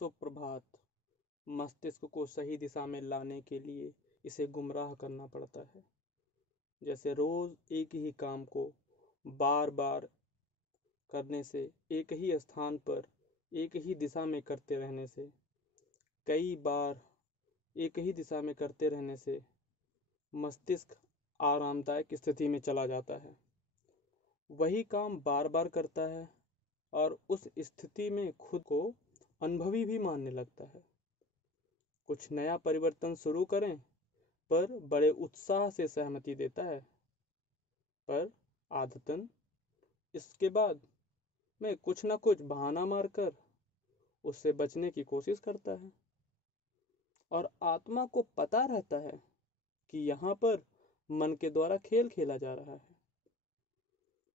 सुप्रभात। मस्तिष्क को सही दिशा में लाने के लिए इसे गुमराह करना पड़ता है। जैसे रोज एक ही काम को बार बार करने से, एक ही स्थान पर एक ही दिशा में करते रहने से, कई बार एक ही दिशा में करते रहने से मस्तिष्क आरामदायक स्थिति में चला जाता है। वही काम बार बार करता है और उस स्थिति में खुद को अनुभवी भी मानने लगता है। कुछ नया परिवर्तन शुरू करें पर बड़े उत्साह से सहमति देता है, पर आदतन इसके बाद में कुछ न कुछ बहाना मारकर उससे बचने की कोशिश करता है। और आत्मा को पता रहता है कि यहाँ पर मन के द्वारा खेल खेला जा रहा है,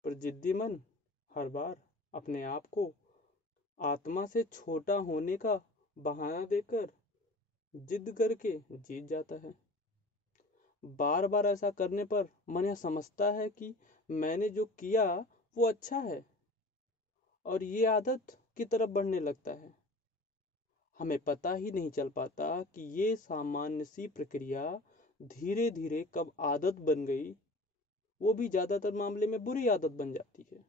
पर जिद्दी मन हर बार अपने आप को आत्मा से छोटा होने का बहाना देकर जिद करके जीत जाता है। बार बार ऐसा करने पर मन यह समझता है कि मैंने जो किया वो अच्छा है और ये आदत की तरफ बढ़ने लगता है। हमें पता ही नहीं चल पाता कि ये सामान्य सी प्रक्रिया धीरे धीरे कब आदत बन गई, वो भी ज्यादातर मामले में बुरी आदत बन जाती है।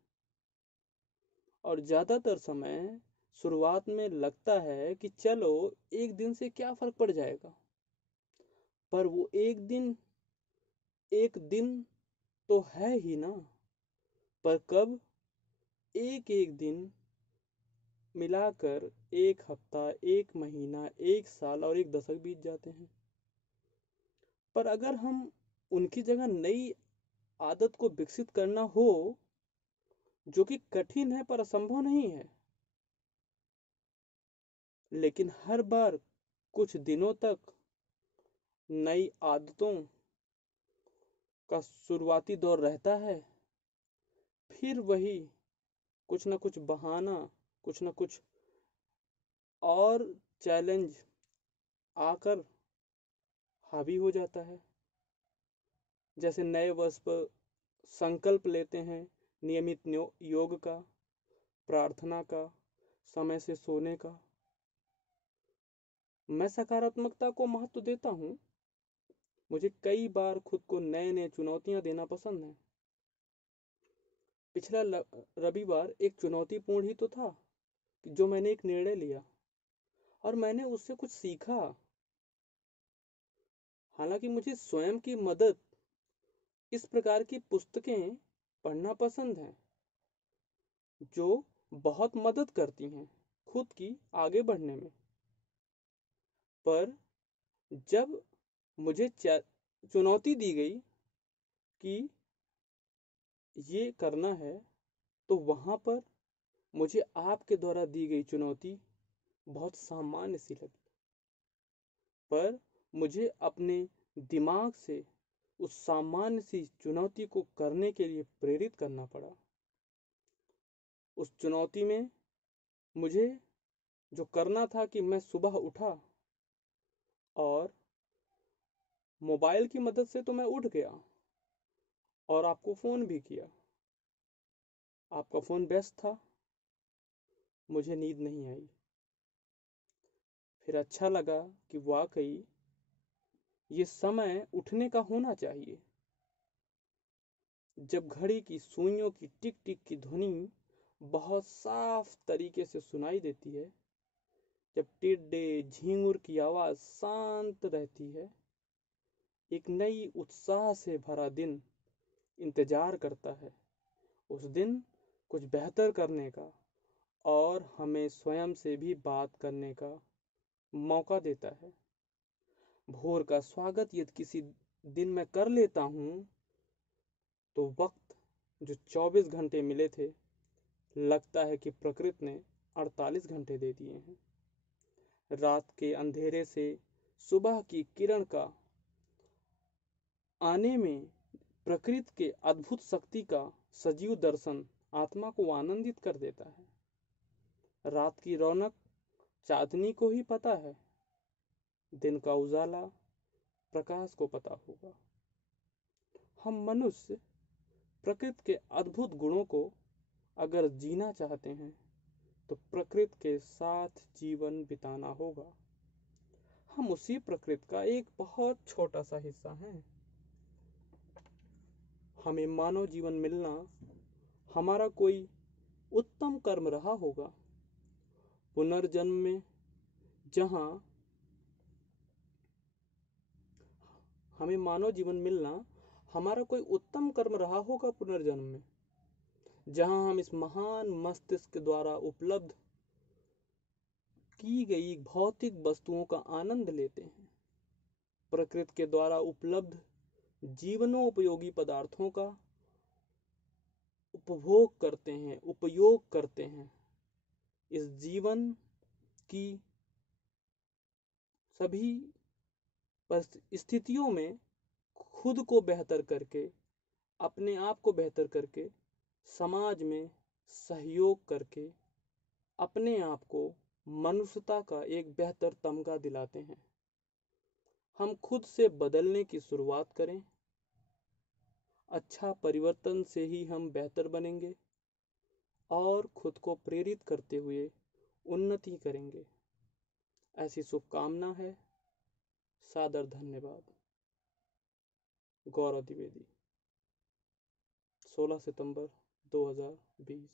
और ज्यादातर समय शुरुआत में लगता है कि चलो एक दिन से क्या फर्क पड़ जाएगा, पर वो एक दिन तो है ही ना। पर कब एक एक दिन मिलाकर एक हफ्ता, एक महीना, एक साल और एक दशक बीत जाते हैं। पर अगर हम उनकी जगह नई आदत को विकसित करना हो, जो कि कठिन है पर असंभव नहीं है, लेकिन हर बार कुछ दिनों तक नई आदतों का शुरुआती दौर रहता है, फिर वही कुछ न कुछ बहाना, कुछ न कुछ और चैलेंज आकर हावी हो जाता है। जैसे नए वर्ष पर संकल्प लेते हैं नियमित योग का, प्रार्थना का, समय से सोने का। मैं सकारात्मकता को महत्व देता हूँ। मुझे कई बार खुद को नए नए चुनौतियां देना पसंद है। पिछला रविवार एक चुनौतीपूर्ण ही तो था कि जो मैंने एक निर्णय लिया और मैंने उससे कुछ सीखा। हालांकि मुझे स्वयं की मदद इस प्रकार की पुस्तकें पढ़ना पसंद है जो बहुत मदद करती हैं खुद की आगे बढ़ने में। पर जब मुझे चुनौती दी गई कि ये करना है, तो वहां पर मुझे आपके द्वारा दी गई चुनौती बहुत सामान्य सी लगी। पर मुझे अपने दिमाग से उस सामान्य सी चुनौती को करने के लिए प्रेरित करना पड़ा। उस चुनौती में मुझे जो करना था कि मैं सुबह उठा और मोबाइल की मदद से तो मैं उठ गया और आपको फोन भी किया। आपका फोन व्यस्त था, मुझे नींद नहीं आई। फिर अच्छा लगा कि वाकई ये समय उठने का होना चाहिए। जब घड़ी की सुइयों की टिक टिक की ध्वनि बहुत साफ तरीके से सुनाई देती है, जब टिड्डे झींगुर की आवाज शांत रहती है, एक नई उत्साह से भरा दिन इंतजार करता है। उस दिन कुछ बेहतर करने का और हमें स्वयं से भी बात करने का मौका देता है। भोर का स्वागत यदि किसी दिन मैं कर लेता हूं, तो वक्त जो 24 घंटे मिले थे, लगता है कि प्रकृति ने 48 घंटे दे दिए हैं। रात के अंधेरे से सुबह की किरण का आने में प्रकृति के अद्भुत शक्ति का सजीव दर्शन आत्मा को आनंदित कर देता है। रात की रौनक चांदनी को ही पता है, दिन का उजाला प्रकाश को पता होगा। हम मनुष्य प्रकृति के अद्भुत गुणों को अगर जीना चाहते हैं, तो प्रकृति के साथ जीवन बिताना होगा। हम उसी प्रकृति का एक बहुत छोटा सा हिस्सा हैं। हमें मानव जीवन मिलना हमारा कोई उत्तम कर्म रहा होगा। पुनर्जन्म में जहां हमें मानव जीवन मिलना हमारा कोई उत्तम कर्म रहा होगा। पुनर्जन्म में जहां हम इस महान मस्तिष्क द्वारा उपलब्ध की गई भौतिक वस्तुओं का आनंद लेते हैं, प्रकृति के द्वारा उपलब्ध जीवनोपयोगी पदार्थों का उपभोग करते हैं, उपयोग करते हैं। इस जीवन की सभी स्थितियों में खुद को बेहतर करके, अपने आप को बेहतर करके, समाज में सहयोग करके अपने आप को मनुष्यता का एक बेहतर तमगा दिलाते हैं। हम खुद से बदलने की शुरुआत करें। अच्छा परिवर्तन से ही हम बेहतर बनेंगे और खुद को प्रेरित करते हुए उन्नति करेंगे। ऐसी शुभकामना है। सादर धन्यवाद। गौरव द्विवेदी, 16 सितंबर 2020।